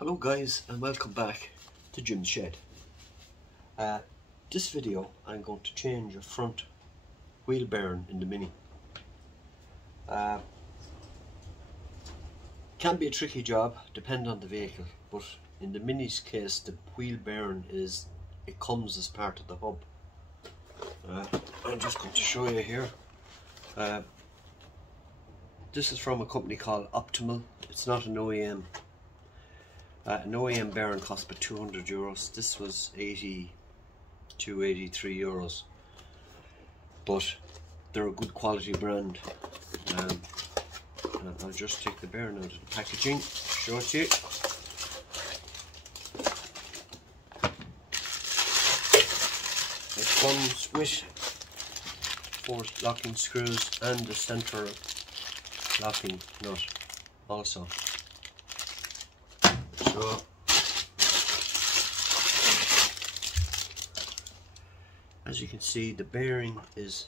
Hello guys, and welcome back to Jim's Shed. This video I'm going to change a front wheel bearing in the Mini. Can be a tricky job depending on the vehicle, but in the Mini's case the wheel bearing comes as part of the hub. I'm just going to show you here. This is from a company called Optimal. It's not an OEM. An OEM bearing cost about €200. This was 82, 83 euros. But they're a good quality brand. And I'll just take the bearing out of the packaging, show it to you. It comes with 4 locking screws and the center locking nut also. So as you can see, the bearing is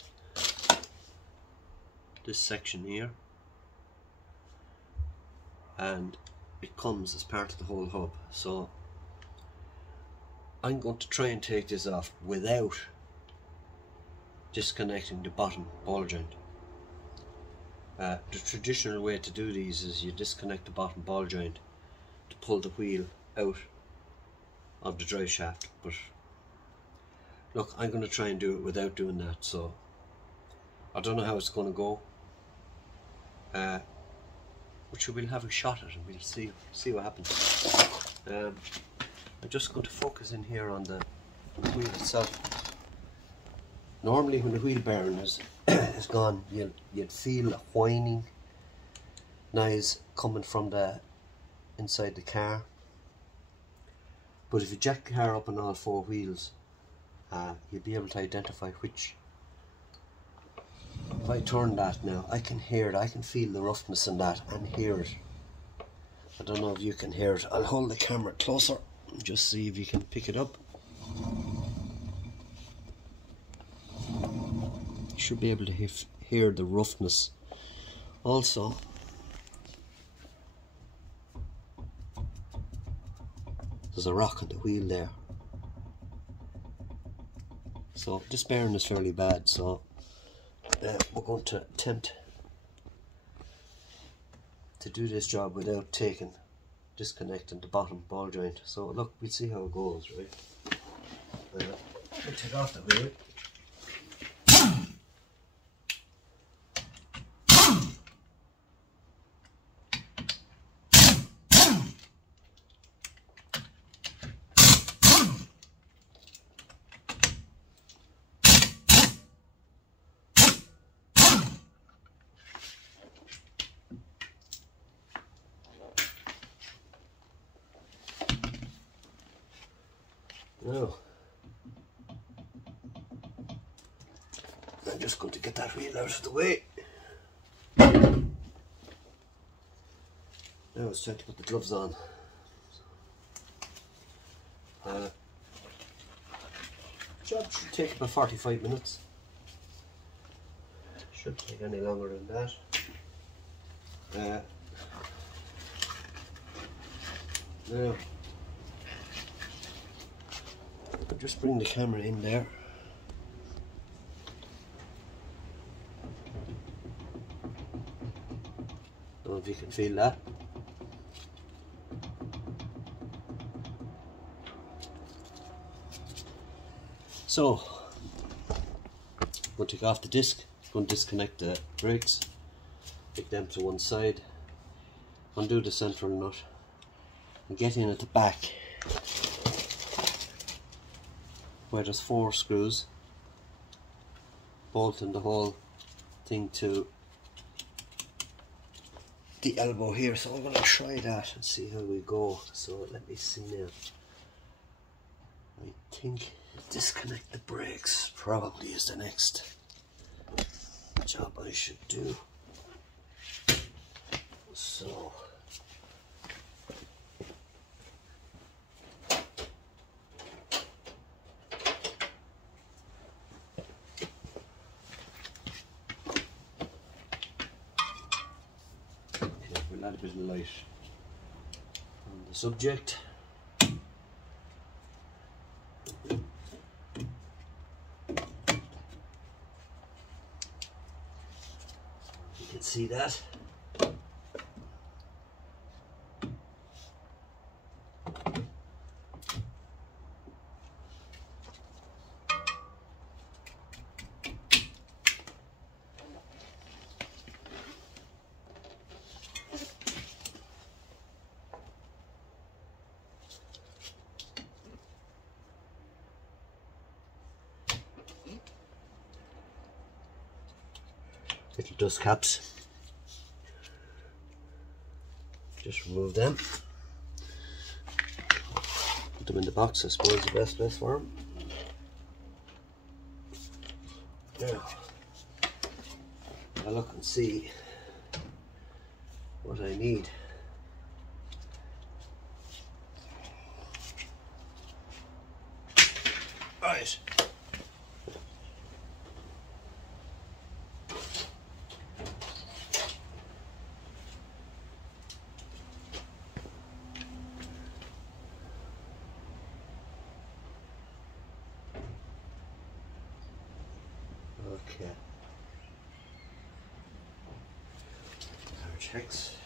this section here, and it comes as part of the whole hub. So I'm going to try and take this off without disconnecting the bottom ball joint. The traditional way to do these is you disconnect the bottom ball joint to pull the wheel out of the drive shaft, but look, I'm going to try and do it without doing that. So I don't know how it's going to go, but we'll have a shot at it and we'll see what happens. I'm just going to focus in here on the wheel itself. Normally when the wheel bearing is gone, you'd feel a whining noise coming from the inside the car. But if you jack the car up on all 4 wheels, you'll be able to identify which. If I turn that now, I can hear it. I can feel the roughness in that and hear it. I don't know if you can hear it. I'll hold the camera closer and just see if you can pick it up. You should be able to hear the roughness. Also, there's a rock on the wheel there. So this bearing is fairly bad, so we're going to attempt to do this job without disconnecting the bottom ball joint. So look, we'll see how it goes, right? I'll take off the wheel. Now, I'm just going to get that wheel out of the way. Now it's time to put the gloves on. Job should take about 45 minutes. Shouldn't take any longer than that. Now, I'll just bring the camera in there. Don't know if you can feel that. So, I'm going to take off the disc, I'm going to disconnect the brakes, take them to one side, undo the central nut, and get in at the back where there's 4 screws, bolting the whole thing to the elbow here. So I'm going to try that and see how we go. So let me see now. I think disconnect the brakes probably is the next job I should do. So we'll add a bit of light on the subject. You can see that. Little dust caps. Just remove them. Put them in the box, I suppose, the best place for them. Now, I'll look and see what I need. Right. Okay. Our checks.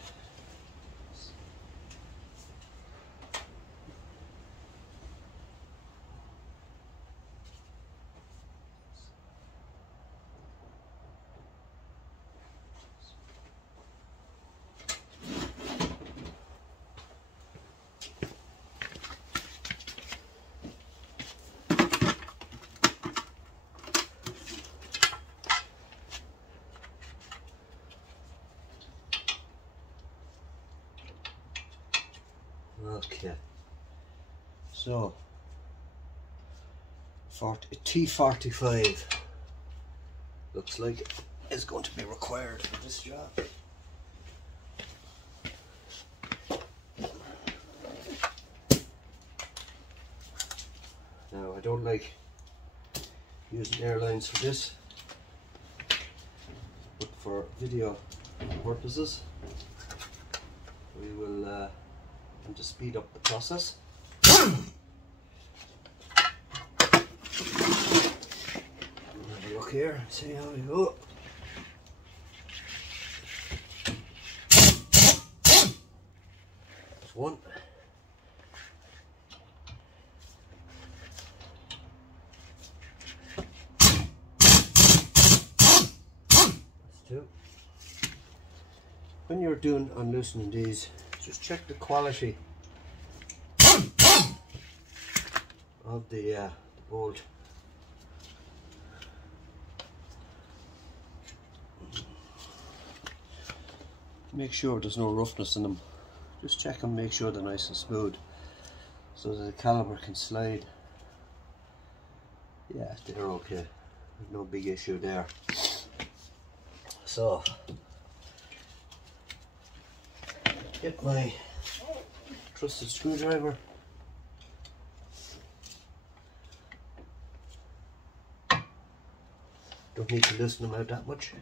Okay, so T45 looks like it is going to be required for this job. Now, I don't like using airlines for this, but for video purposes we will to speed up the process. Have a look here and see how we go. That's one. That's two. When you're doing unloosening these, just check the quality of the bolt. Make sure there's no roughness in them. Just check them, make sure they're nice and smooth so that the caliper can slide. Yeah, they're okay. There's no big issue there. So, get my trusted screwdriver. Don't need to loosen them out that much.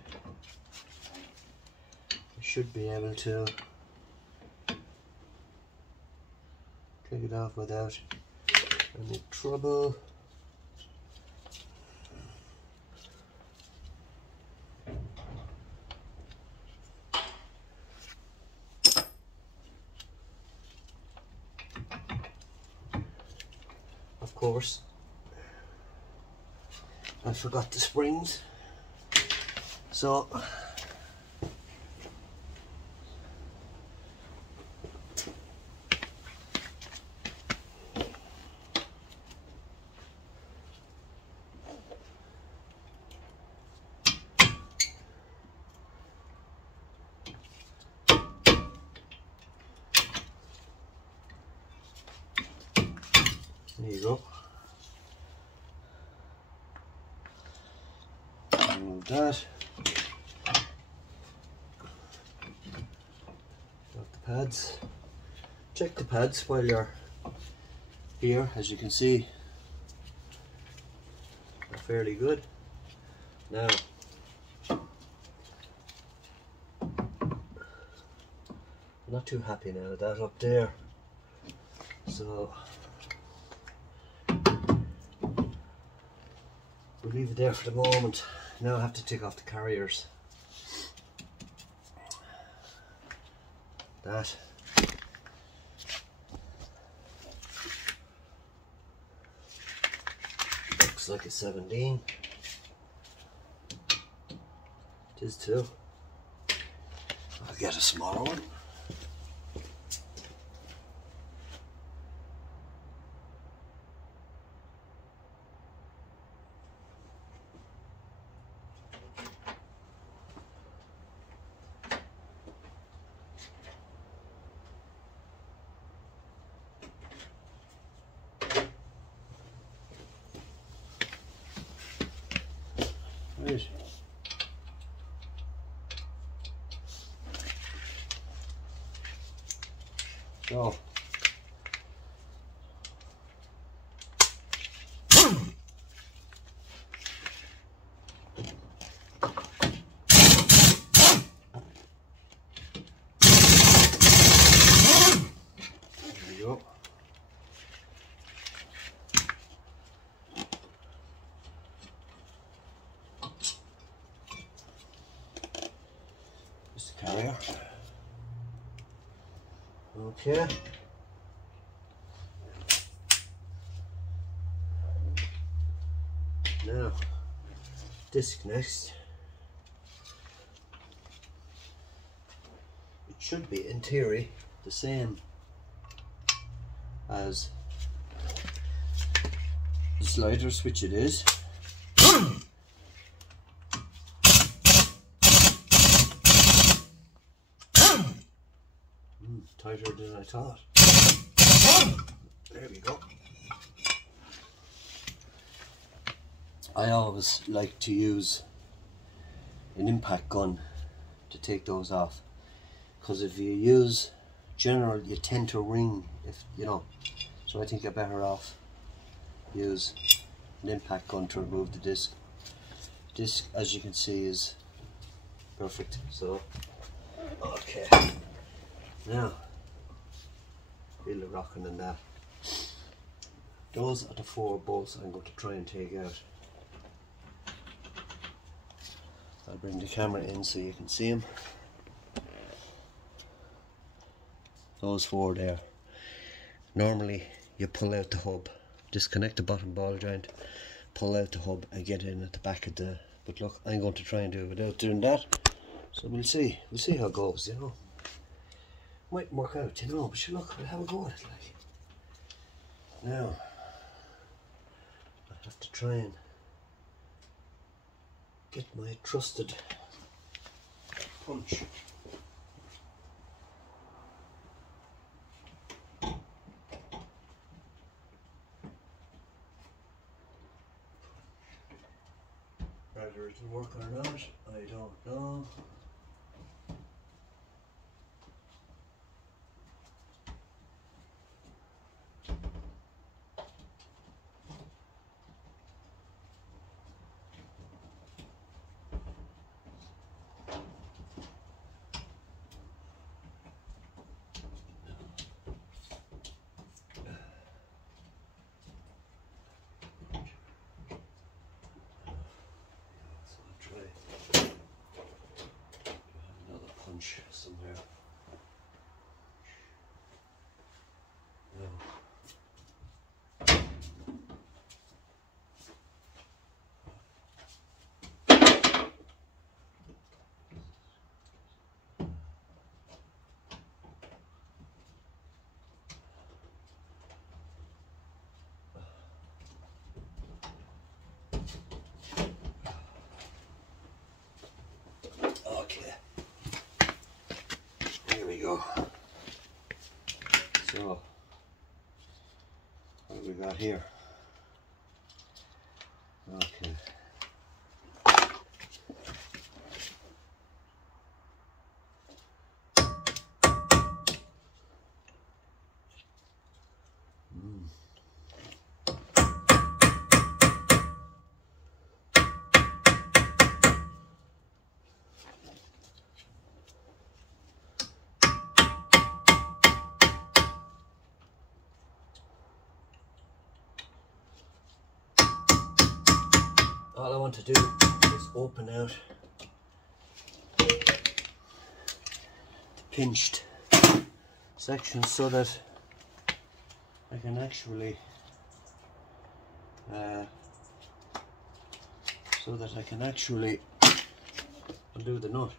I should be able to take it off without any trouble. Of course, I forgot the springs, so there you go. Remove that. Got the pads. Check the pads while you're here. As you can see, they're fairly good. Now, I'm not too happy now. That up there So we'll leave it there for the moment. Now I have to take off the carriers. That looks like a 17. It is too. I'll get a smaller one. Right. So there we go. Just a carrier. Okay. Now, disc next. It should be, in theory, the same as the sliders, which it is. Tighter than I thought. There we go. I always like to use an impact gun to take those off, because if you use general, you tend to ring, if you know. So I think you're better off use an impact gun to remove the disc. Disc, as you can see, is perfect. So okay, now feel the rocking and that. Those are the 4 bolts I'm going to try and take out. I'll bring the camera in so you can see them. Those 4 there. Normally you pull out the hub, disconnect the bottom ball joint, pull out the hub and get in at the back of the, but look, I'm going to try and do it without doing that. So we'll see how it goes, you know. Might work out, you know, but look, we'll have a go at it, like. Now I have to try and get my trusted punch. Whether it'll work or not, I don't know. Somewhere. No. Okay. There we go. So, what have we got here? Okay. all I want to do is open out the pinched section so that I can actually undo the nut.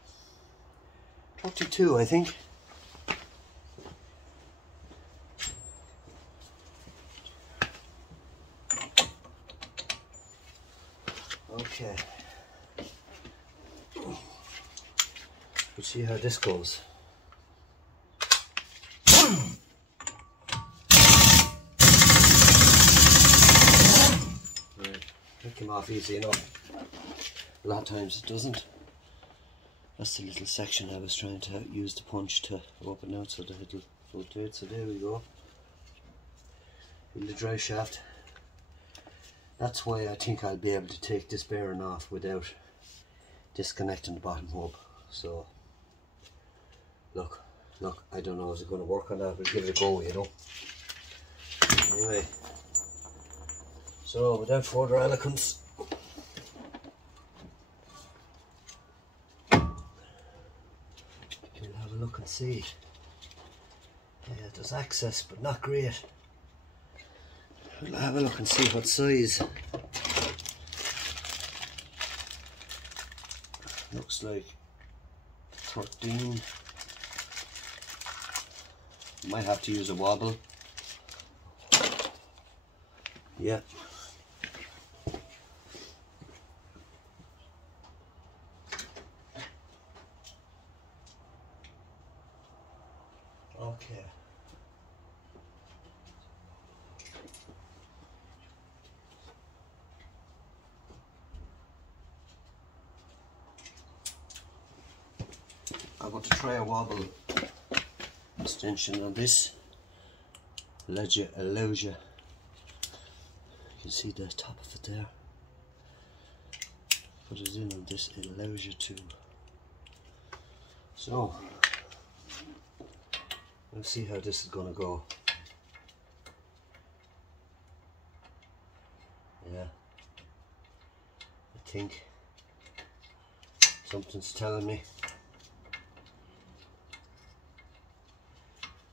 32, I think. Okay. We'll see how this goes. It came off easy enough. A lot of times it doesn't. That's the little section I was trying to use the punch to open out so that it'll rotate. So there we go. In the drive shaft. That's why I think I'll be able to take this bearing off without disconnecting the bottom hub. So look, I don't know if it's going to work or not, but give it a go, you know. Anyway, so without further eloquence, we'll have a look and see. Yeah, there's access, but not great. We'll have a look and see what size. Looks like 13. Might have to use a wobble. Yeah. Okay. I'm going to try a wobble extension on this. Allows you, you can see the top of it there. Put it in on this, it allows you to. So let's see how this is going to go. Yeah, I think something's telling me.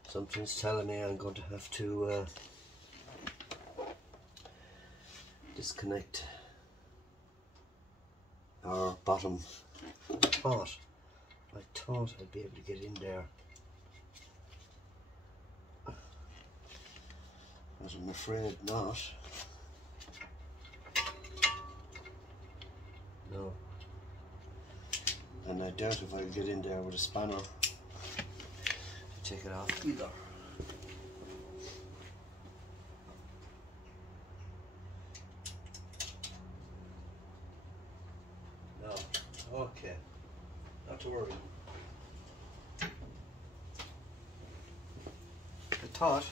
Something's telling me I'm going to have to disconnect our bottom pot. I thought I'd be able to get in there, but I'm afraid not. No. And I doubt if I can get in there with a spanner. Take it off either. No, okay, not to worry. I thought,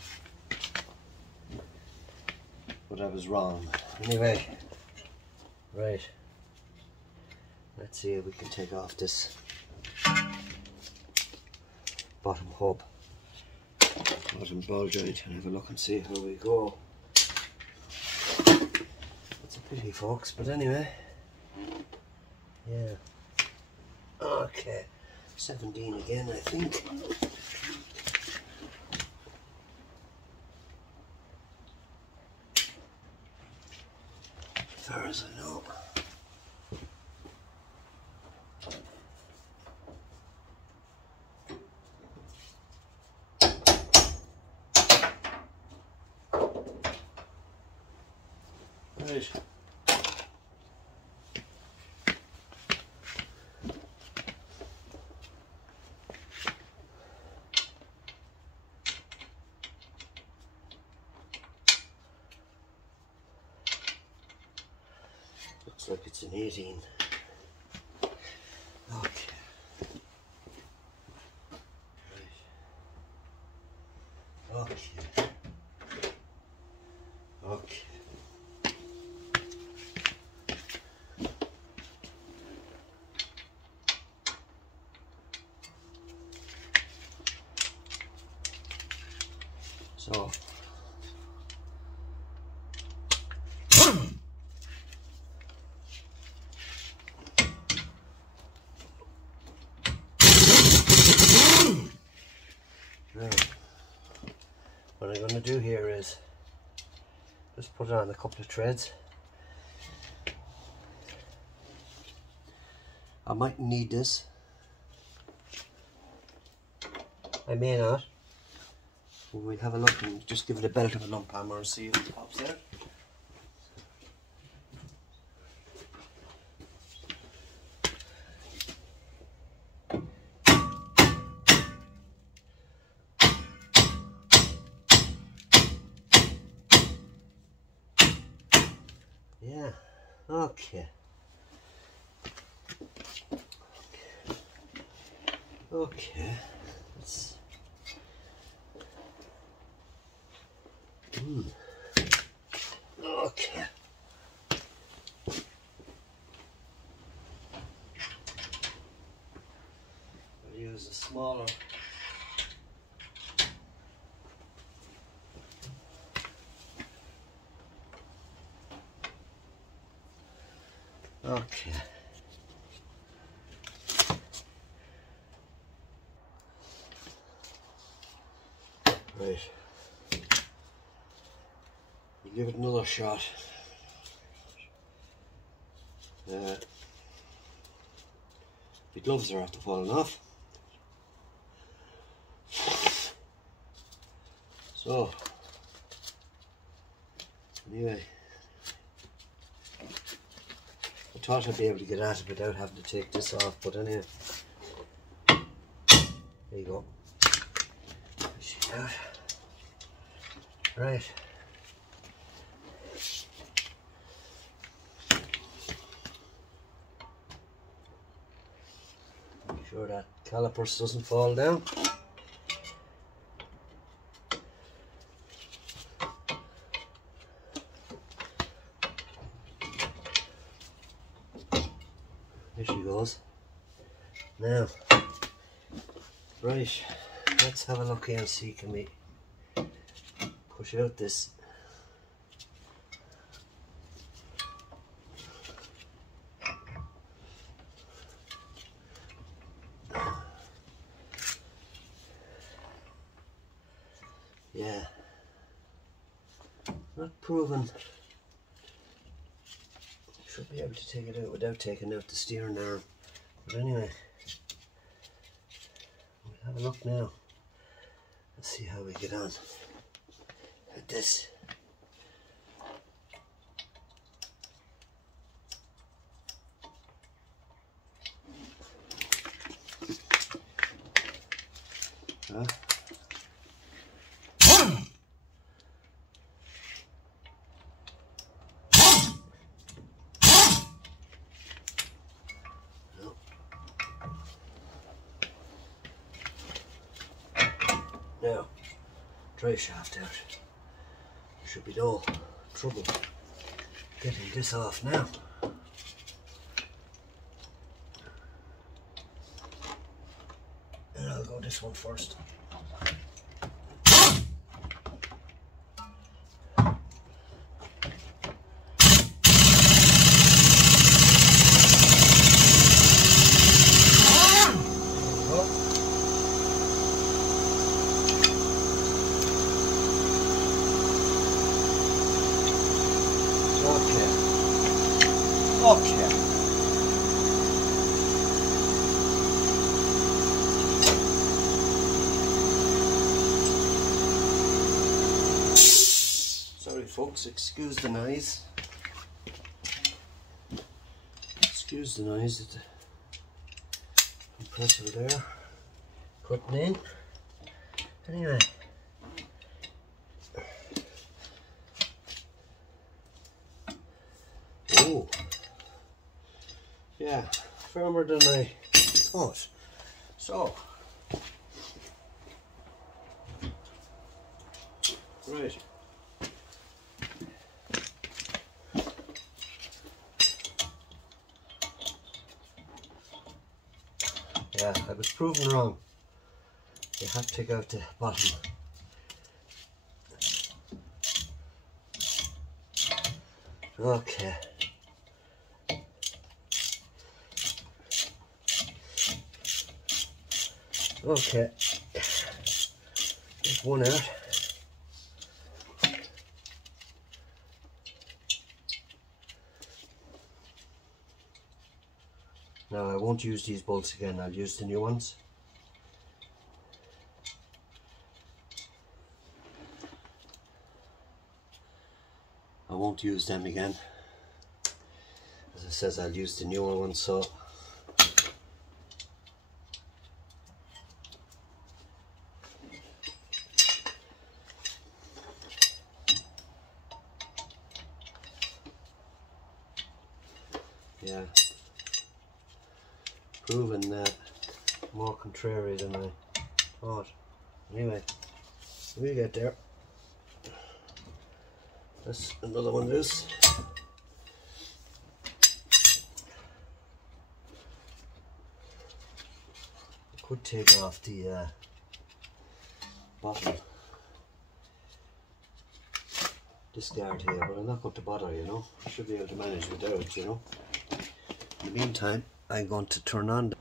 but I was wrong. Anyway, right, let's see if we can take off this bottom hub, bottom ball joint, and have a look and see how we go. It's a pity, folks, but anyway, yeah. Okay, 17 again, I think. As far as I know. Right. Looks like it's an 18. Okay. Right. Okay. Okay. So what I'm going to do here is just put on a couple of threads. I might need this. I may not. We'll have a look and just give it a belt of a lump hammer and see if it pops out. Yeah, okay. Okay, let's okay. I'll use a smaller okay. Right. You give it another shot. The gloves are after falling off. So, anyway, I thought I'd be able to get at it without having to take this off, but anyway, there you go. Push it out. Right. Make sure that caliper doesn't fall down. There she goes. Now, right, let's have a look here and see, can we push out this. Yeah, not proven. Should be able to take it out without taking out the steering arm. But anyway, we'll have a look now and see how we get on with this. Huh? Now, drive shaft out. There should be no trouble getting this off now. And I'll go this one first. Okay. Sorry folks, excuse the noise. Excuse the noise of the compressor there. Cutting in. Anyway. Oh. Yeah, firmer than I thought. So, right. Yeah, I was proven wrong. You have to take out the bottom. Okay. Okay. There's one out. Now I won't use these bolts again, I'll use the new ones. I won't use them again. As I says, I'll use the newer ones, so yeah, proving that more contrary than I thought. Anyway, we get there. That's another one loose. I could take off the bottom discard here, but I'm not going to bother, you know. I should be able to manage without it, you know. In the meantime, I'm going to turn on the...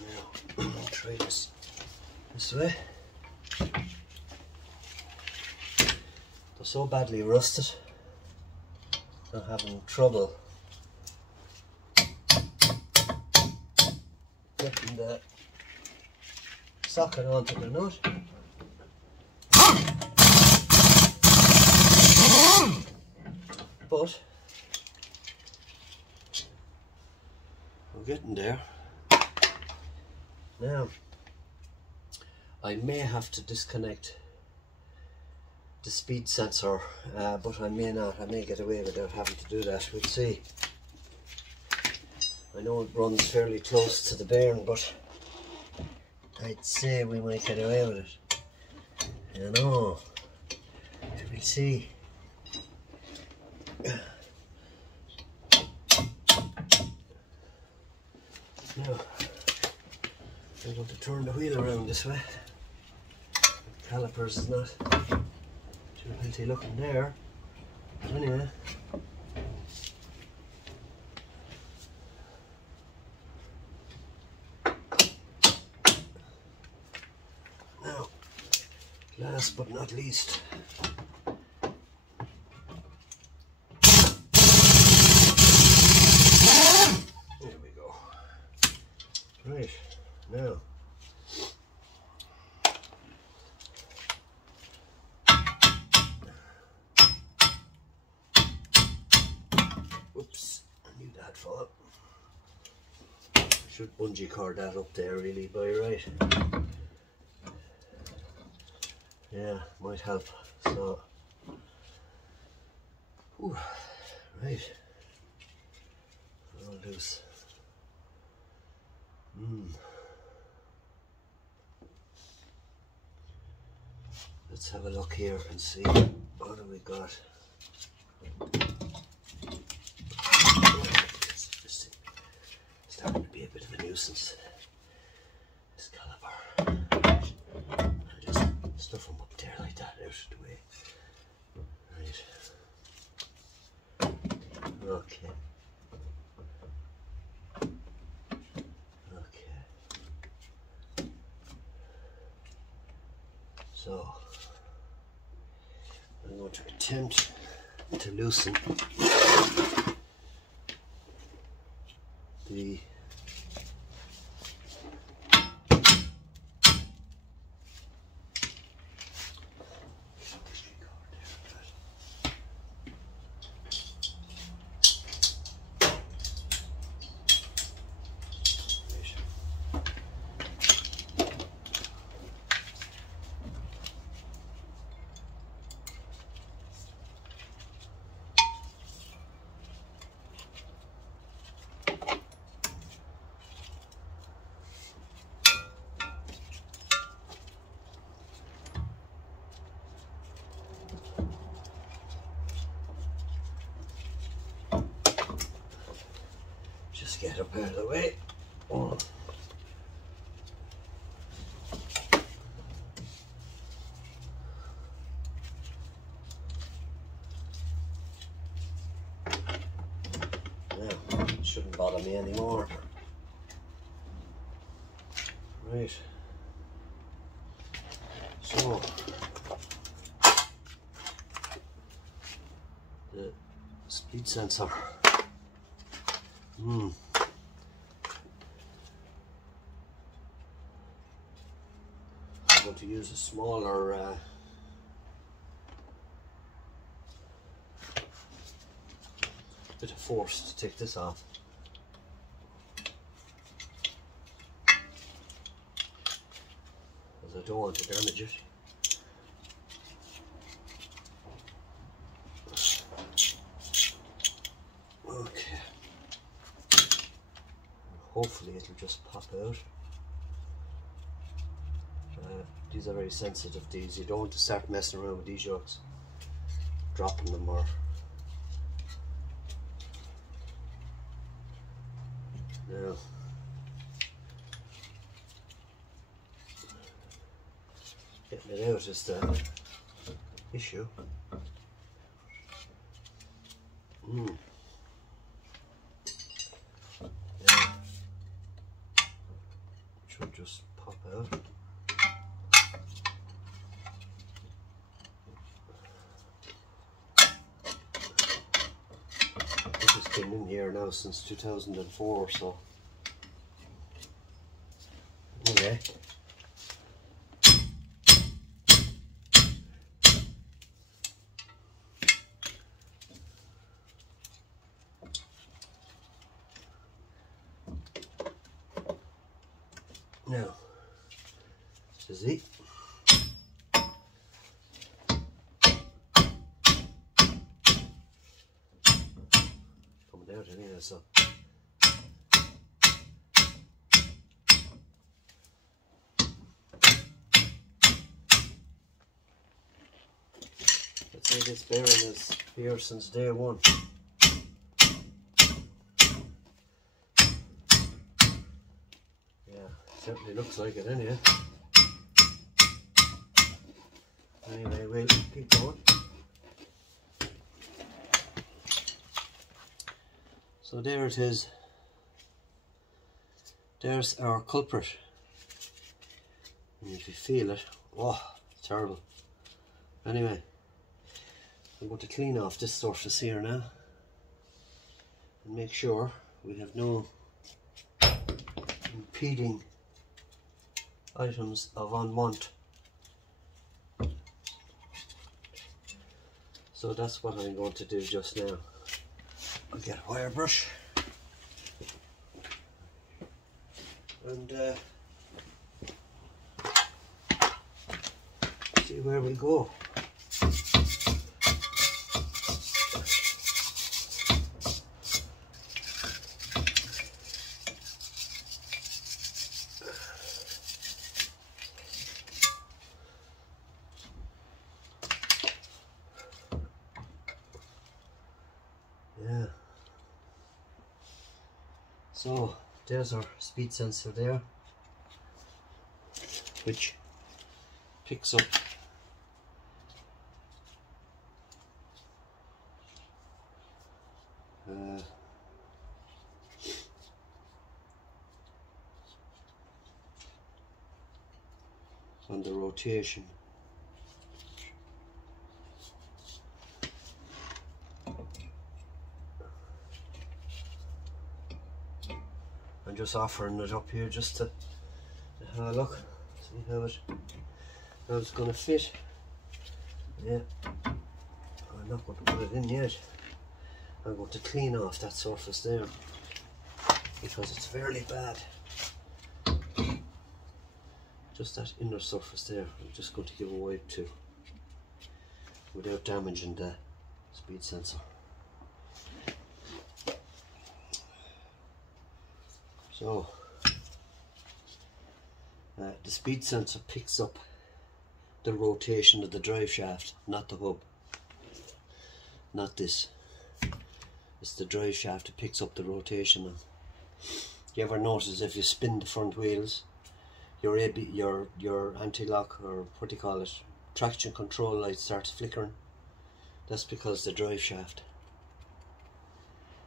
Now, I'll try this way. They're so badly rusted, I'm having trouble getting the socket onto the nut. But we're getting there. Now, I may have to disconnect the speed sensor, but I may not. I may get away without having to do that. We'll see. I know it runs fairly close to the bearing, but I'd say we might get away with it. You know, we'll see. Now, I'm going to turn the wheel around this way. The calipers is not too healthy looking there. But anyway. Now, last but not least, there we go. Right, now oops, I knew that fall. I should bungee cord that up there really by right. Yeah, might help. So ooh, right. All loose. Let's have a look here and see what have we got. It's starting to be a bit of a nuisance, this caliper. I just stuff them up there like that, out of the way. Right. Okay. So, I'm going to attempt to loosen the get up out of the way. Oh. Now, it shouldn't bother me anymore. Right. So, the speed sensor. to use a smaller bit of force to take this off. Because I don't want to damage it. Okay. Hopefully it'll just pop out. These are very sensitive, these. You don't want to start messing around with these yolks. Dropping them or... Now, getting it out is the issue. Yeah. Should just pop out. This has been in here now since 2004, so okay. Now, this is it. Coming out anyway, so. Let's say this bearing is here since day one. Certainly looks like it anyway. Anyway, we'll keep going. So there it is. There's our culprit. And if you feel it, oh, terrible. Anyway, I'm going to clean off this surface here now and make sure we have no impeding items of unwant. So that's what I'm going to do just now. I'll get a wire brush and see where we go. Yeah. So there's our speed sensor there, which picks up on the rotation. I'm just offering it up here just to have a look, see how it's going to fit. Yeah, I'm not going to put it in yet. I'm going to clean off that surface there because it's fairly bad. Just that inner surface there, I'm just going to give a wipe to without damaging the speed sensor. So the speed sensor picks up the rotation of the drive shaft, not the hub, not this. It's the drive shaft that picks up the rotation. And you ever notice if you spin the front wheels, your anti-lock, or what do you call it, traction control light starts flickering? That's because the drive shaft.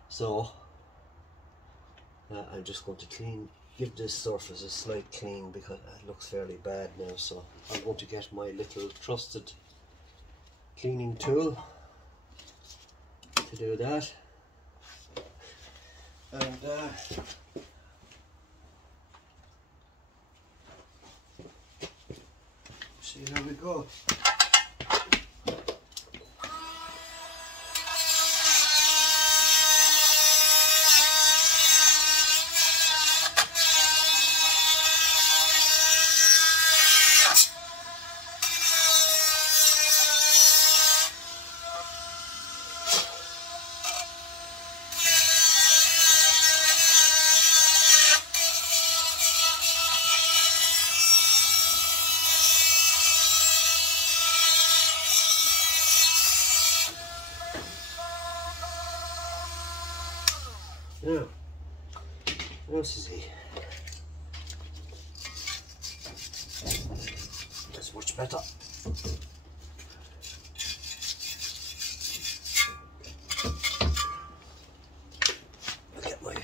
So I'm just going to give this surface a slight clean because it looks fairly bad now. So I'm going to get my little trusted cleaning tool to do that. And see how we go. Now, what else is he? That's much better. I'll get my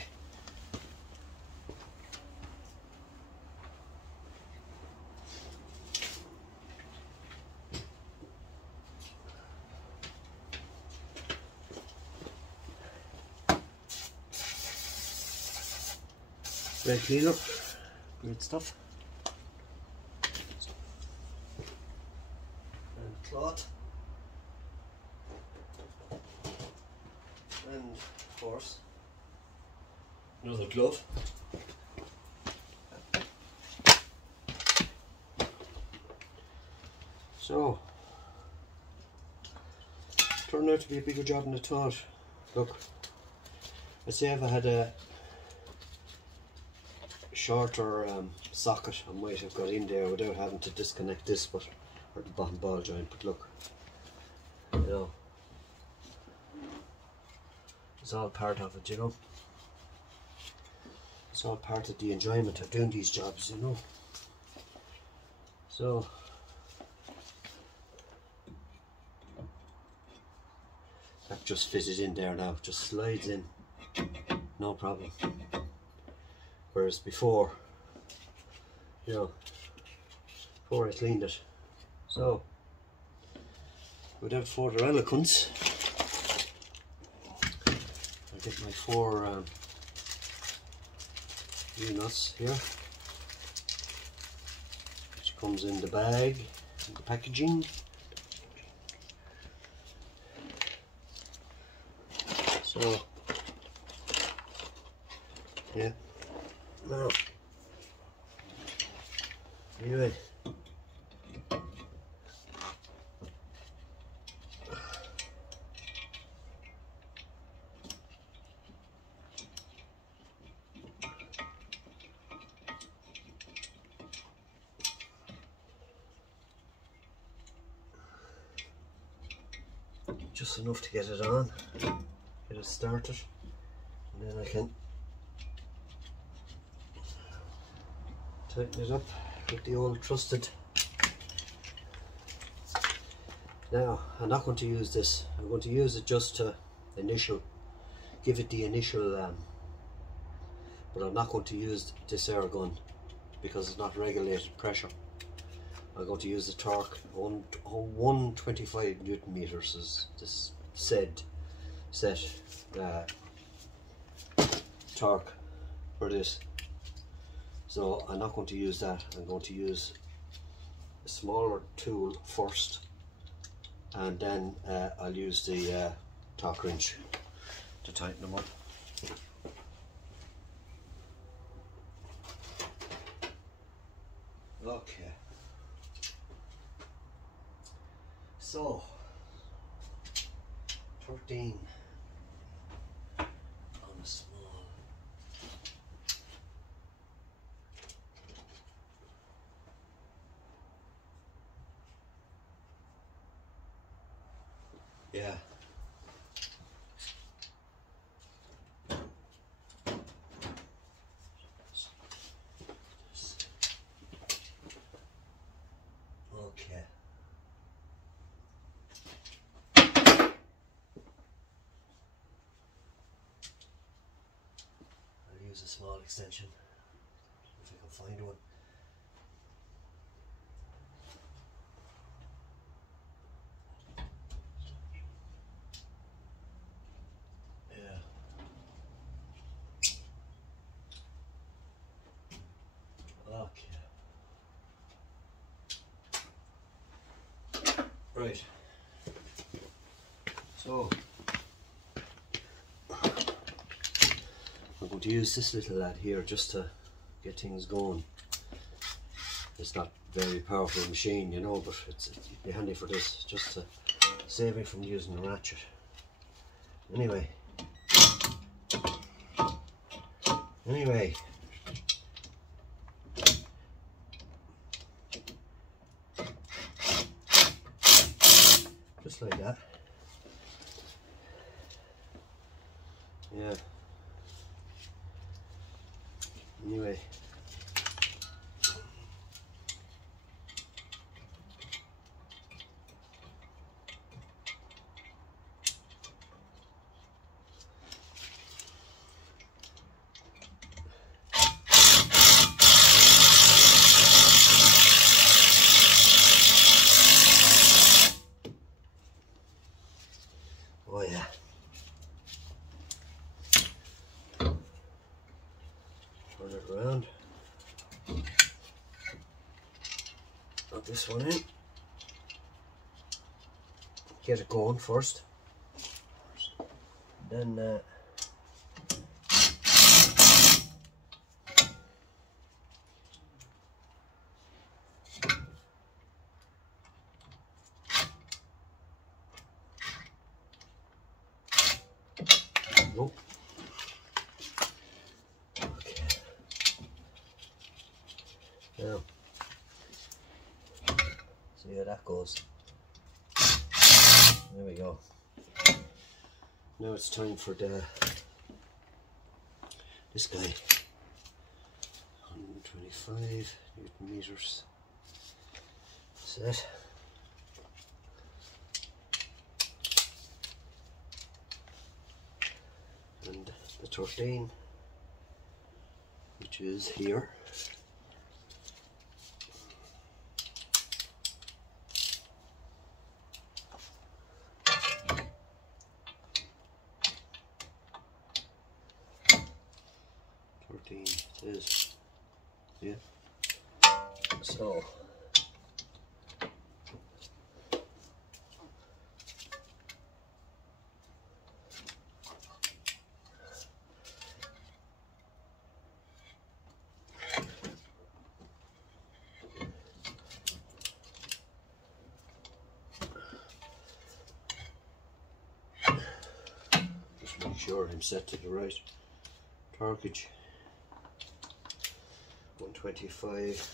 red cleaner, great stuff, and cloth, and of course another glove. So, turned out to be a bigger job than I thought. Look, I say if I had a shorter socket, I might have got in there without having to disconnect this, but or the bottom ball joint. But look, you know, it's all part of it, you know. It's all part of the enjoyment of doing these jobs, you know. So that just fitted in there now, just slides in, no problem. Whereas before, you know, before I cleaned it. So, without further eloquence, I'll get my 4 U-nuts here, which comes in the bag, in the packaging. So, yeah. Now, anyway, just enough to get it on, get it started, and then I can tighten it up with the old trusted. Now, I'm not going to use this. I'm going to use it just to give it the initial, but I'm not going to use this air gun because it's not regulated pressure. I'm going to use the torque. 125 Newton meters is this set torque for this. So I'm not going to use that. I'm going to use a smaller tool first, and then I'll use the torque wrench to tighten them up. Okay. So 13 on a small. Yeah. Okay. I'll use a small extension if I can find one. Okay. Right. So I'm going to use this little lad here just to get things going. It's not a very powerful machine, you know, but it'd be handy for this, just to save me from using a ratchet. Anyway, just like that. Yeah. Anyway. Oh yeah. Turn it around. Put this one in. Get it going first. Then nope. Okay. Now, see how that goes. There we go. Now it's time for this guy. 125 Newton meters. Set. And the 13, which is here. It is, yeah. So just make sure I'm set to the right target. 125.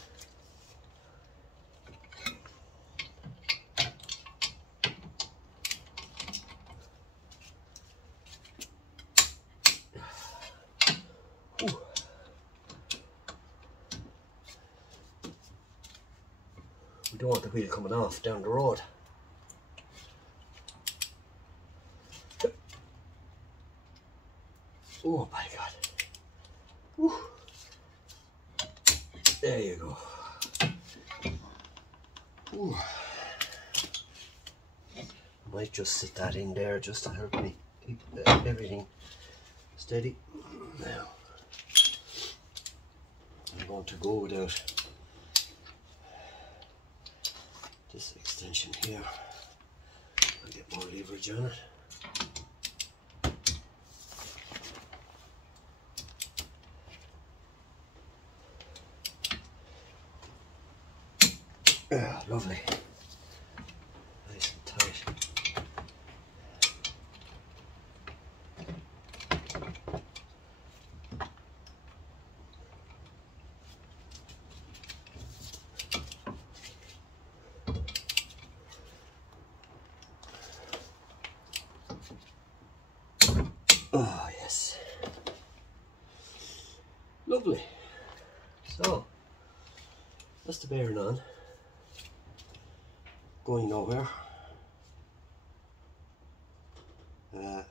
Ooh. We don't want the wheel coming off down the road. Oh my God. Woo. There you go. Ooh. Might just sit that in there just to help me keep everything steady. Now, I'm going to go without this extension here. I'll get more leverage on it. Yeah, lovely. Nice and tight. Oh yes. Lovely. So that's the bearing on. Going nowhere. Yeah.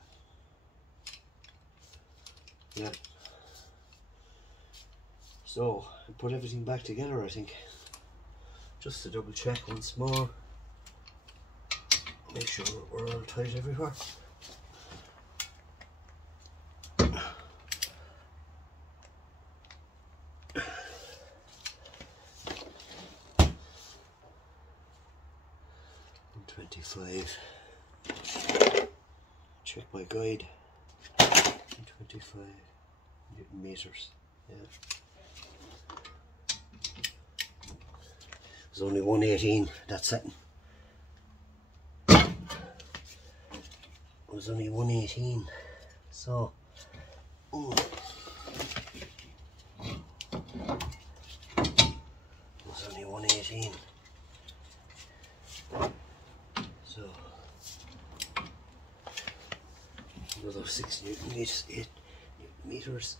So I put everything back together, I think. Just to double check once more. Make sure we're all tight everywhere. 25. Check my guide. 25 Newton meters. Yeah. There's only 118. That's it. It was only 118. So. Ooh. It was only 118. So. Another 6 Newton meters, 8 Newton meters.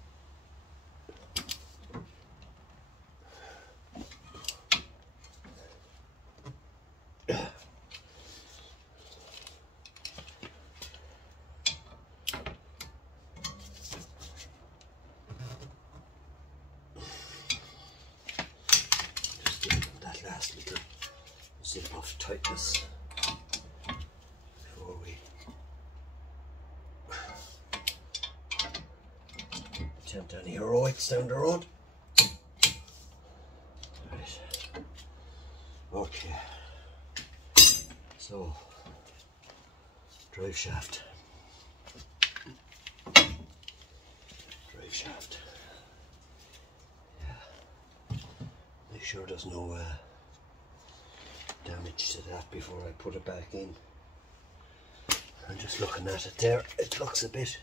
Just give them that last little zip of tightness before we attempt any heroics down the road. Right. Okay. So, drive shaft. Drive shaft. Yeah. Make sure there's no damage to that before I put it back in. I'm just looking at it there. It looks a bit.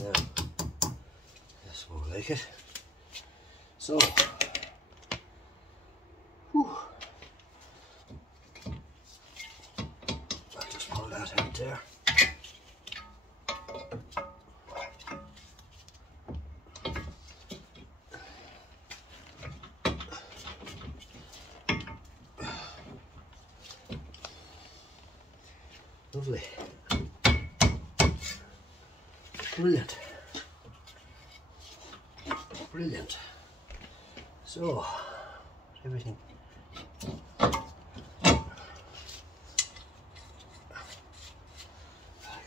Yeah, that's more like it. So, whew. I'll just pull that out there. Lovely. Brilliant. Brilliant. So, everything. Back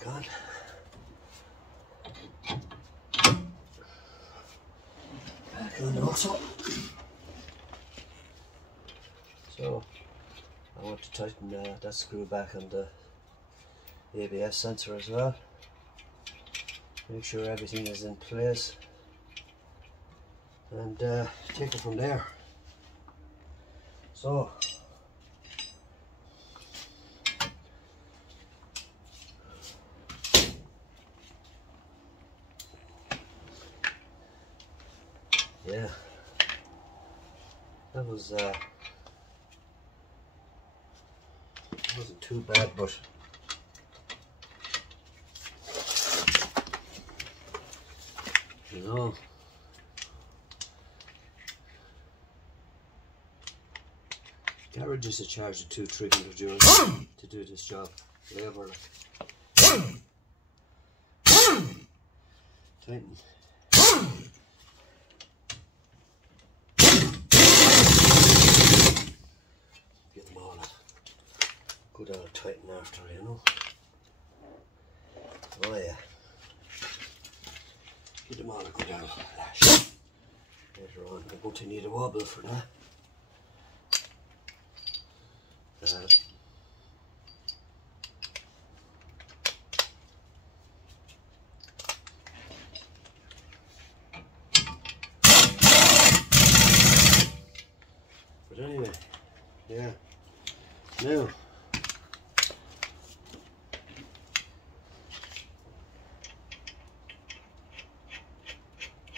on. Back on also. So, I want to tighten that screw back on the ABS sensor as well. Make sure everything is in place and take it from there. So, yeah, that was wasn't too bad, but you know, garages are charging €200-300 to do this job. Labour. Tighten. Get them all good old tighten after, you know. Oh yeah. Give them all a good old lash. Later on, I'm going to need a wobble for that. But anyway, yeah. Now,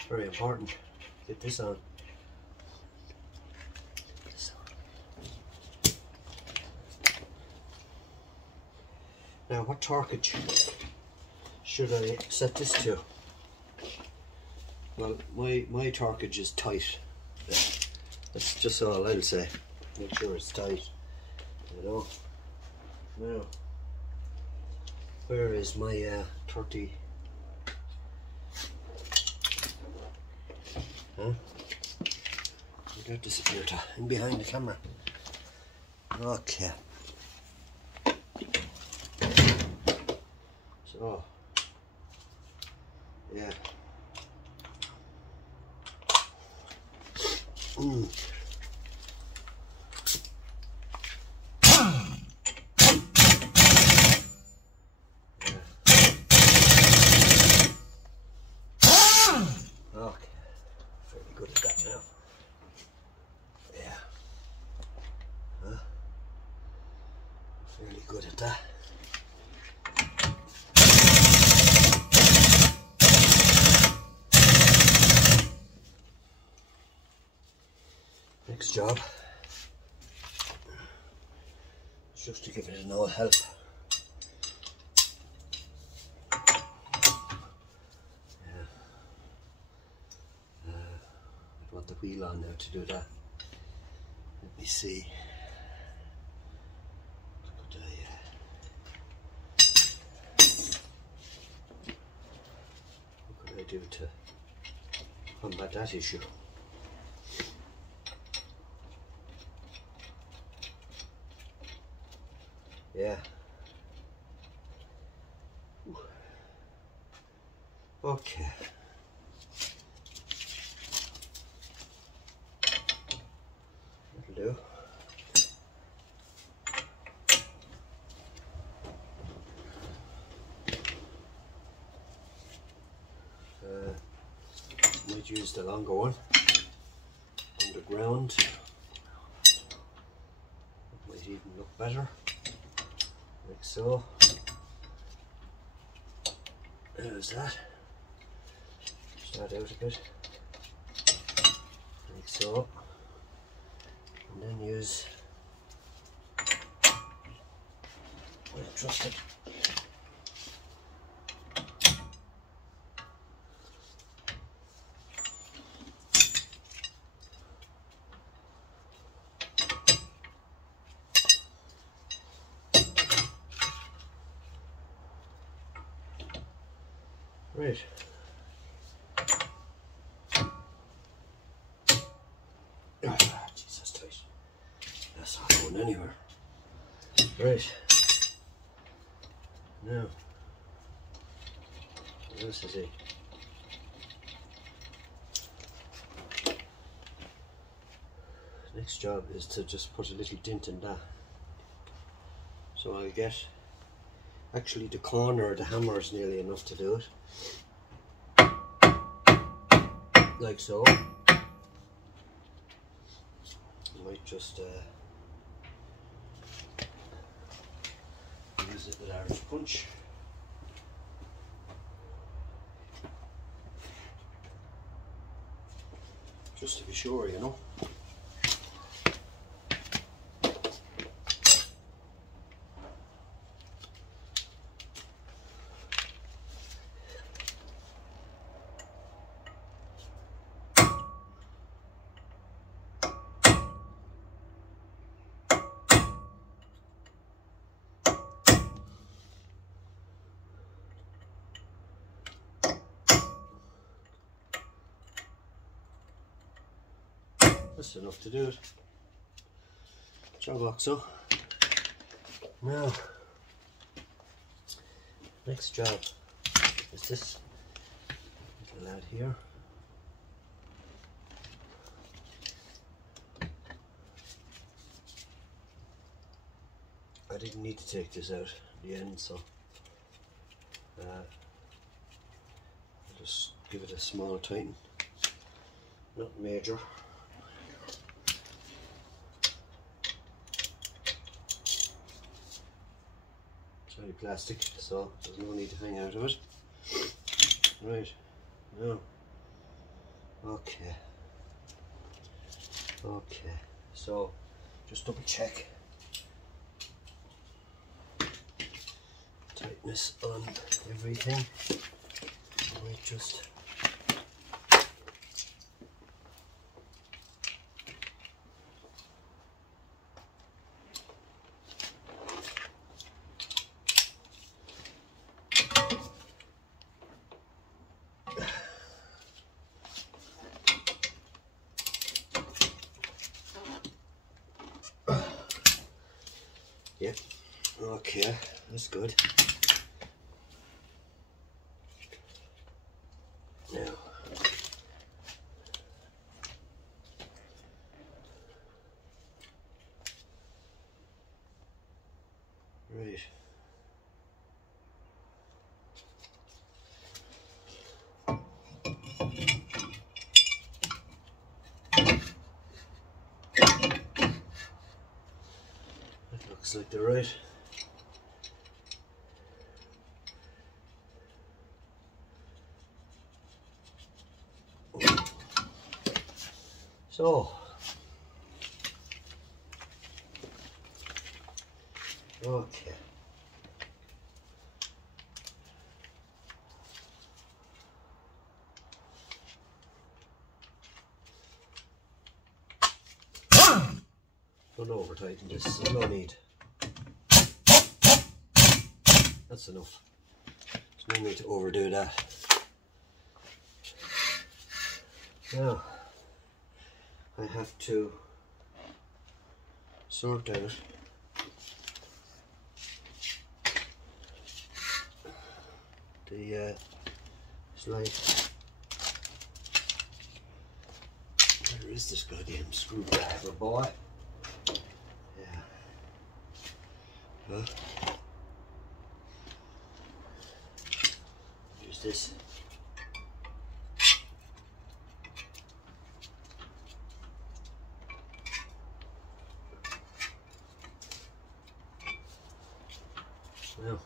very important. Get this on. Now, what torquage should I set this to? Well, my torquage is tight. That's just all I'll say. Make sure it's tight. You know. Now, where is my 30? Huh? You got disappear in behind the camera. Okay. So, yeah. Okay, fairly good at that now. Yeah. Fairly good at that. Next job is just to give it an old help. I want the wheel on now to do that. Let me see. What could I do to combat that issue? Yeah. Okay. That'll do. Might use the longer one underground. Might even look better, like so. There's that. Start out a bit, like so, and then use my trusted right. Jesus Christ. That's not going anywhere. Right. Now, what else is it? Next job is to just put a little dent in that. So I'll get, actually the corner of the hammer is nearly enough to do it. Like so. I might just use it with Irish punch. Just to be sure, you know. That's enough to do it. Job like so. Now, next job is this little lad here. I didn't need to take this out at the end, so I'll just give it a small tighten, not major. Only plastic, so there's no need to hang out of it. Right, now, okay, so just double check tightness on everything. I might just yep, okay, that's good. Now, Right. That looks like they're right. So, okay. Don't over tighten this, there's no need. That's enough. There's no need to overdo that. Now, I have to sort out the slide. Where is this goddamn screwdriver, boy? Yeah. Huh? Use this. Well,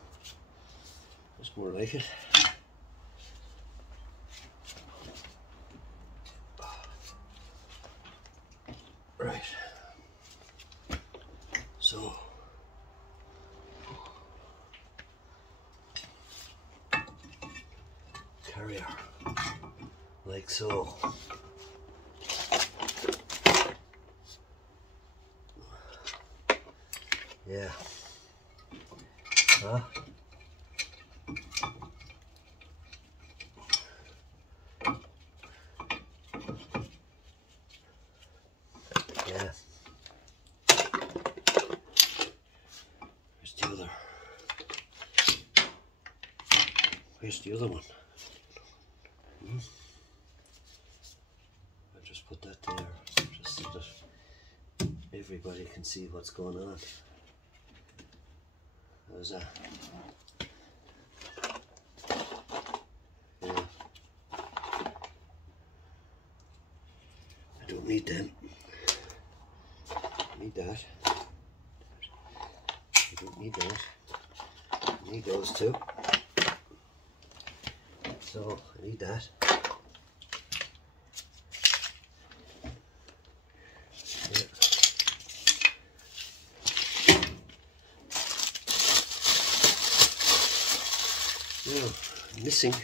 that's more like it. Right. So, carrier, like so. Yeah. Huh? Yeah. Where's the other? Where's the other one? I'll just put that there, just so that everybody can see what's going on. How's that? Yeah. I don't need them. I need that. I don't need that. I need those too. So I need that. Yeah. Now, missing.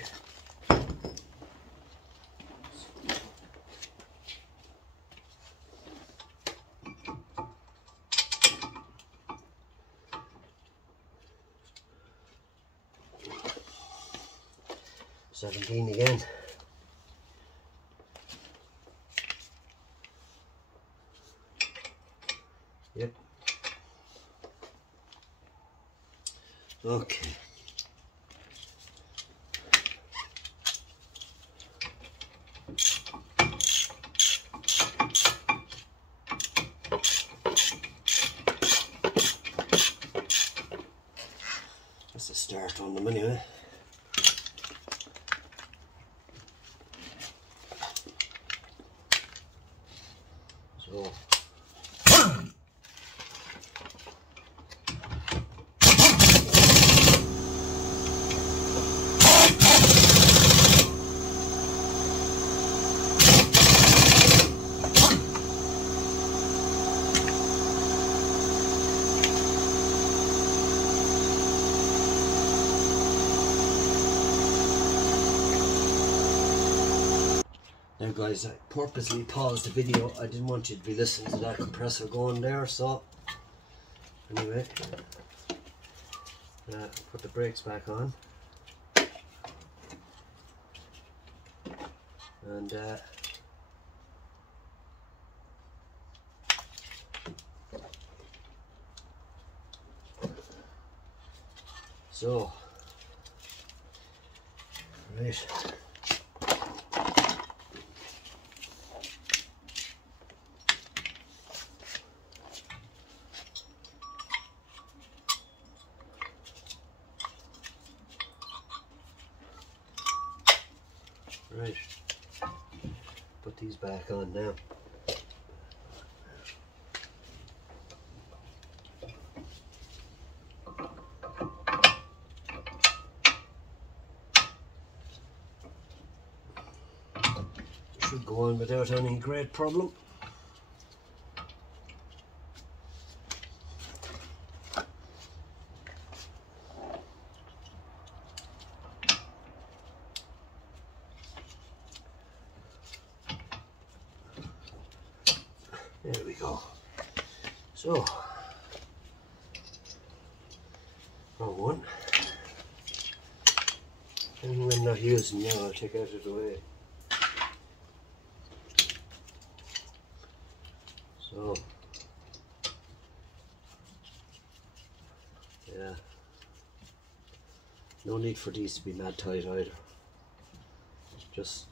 $17 again. Yep. Okay. That's a start on them anyway. So now guys, I purposely paused the video. I didn't want you to be listening to that compressor going there, so anyway, put the brakes back on, and so right. back on now. Should go on without any great problem. There we go. So, wrong one. And when not using now, I'll take out of the way. So, yeah, no need for these to be mad tight either. Just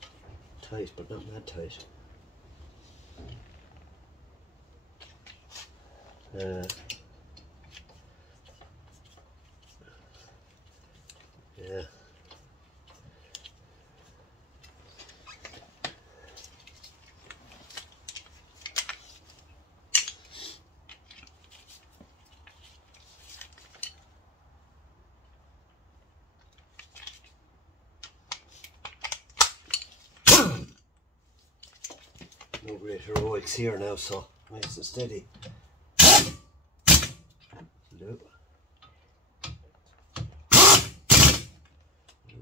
tight, but not mad tight. Yeah. No great heroics here now, so nice and steady. Do.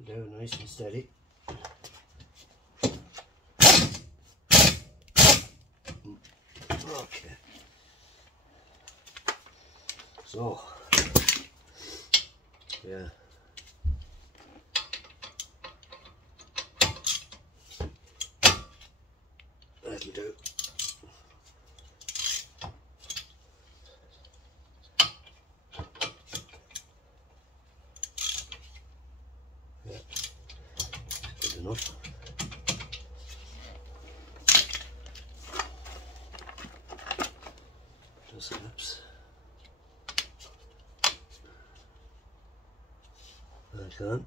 Do nice and steady. Okay. So, yeah. That'll do. Yeah, good enough. Just snaps. Back on.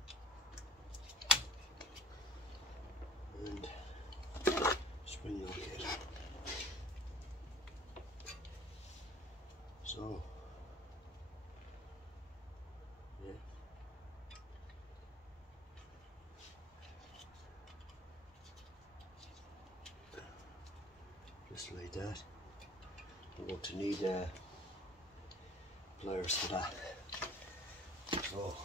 And spring locator. So, yeah. Just like that. I'm going to need pliers for that. So,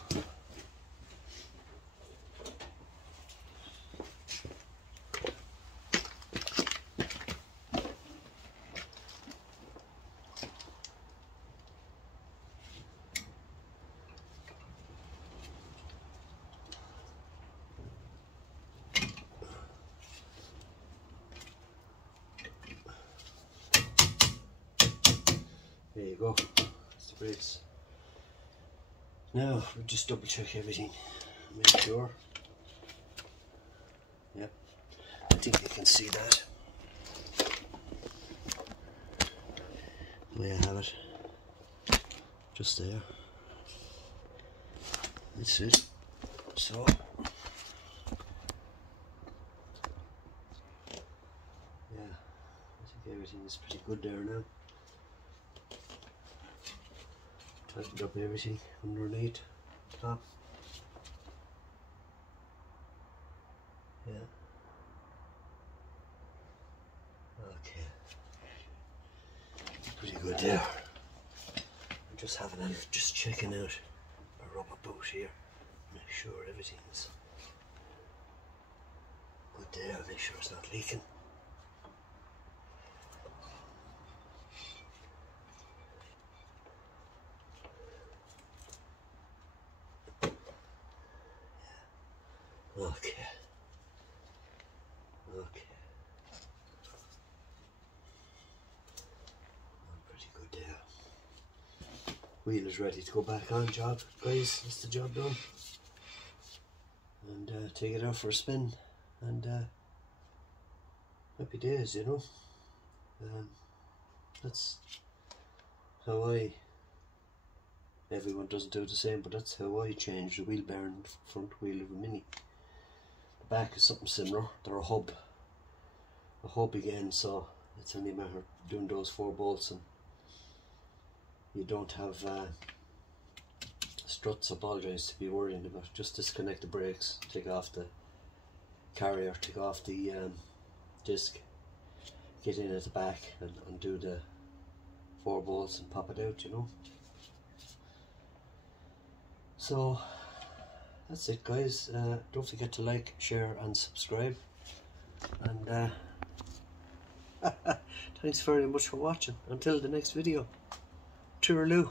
there you go. That's the brakes. Now we'll just double check everything. Make sure. Yep. I think you can see that. The way I have it. Just there. That's it. So yeah, I think everything is pretty good there now. Tightened up everything underneath, top. Yeah. Okay. Pretty good there. I'm just having a just checking out a rubber boot here. Make sure everything's good there. Make sure it's not leaking. Okay. Okay. Pretty good there. Wheel is ready to go back on, job, guys. That's the job done. And take it out for a spin. And happy days, you know. That's how everyone doesn't do the same, but that's how I change the wheel bearing, front wheel of a Mini. The back is something similar. They're a hub a hub again, so it's only a matter of doing those 4 bolts, and you don't have struts or ball joints to be worrying about. Just disconnect the brakes, take off the carrier, take off the disc, get in at the back and do the 4 bolts and pop it out, you know. So that's it, guys. Don't forget to like, share and subscribe, and thanks very much for watching. Until the next video, tooraloo.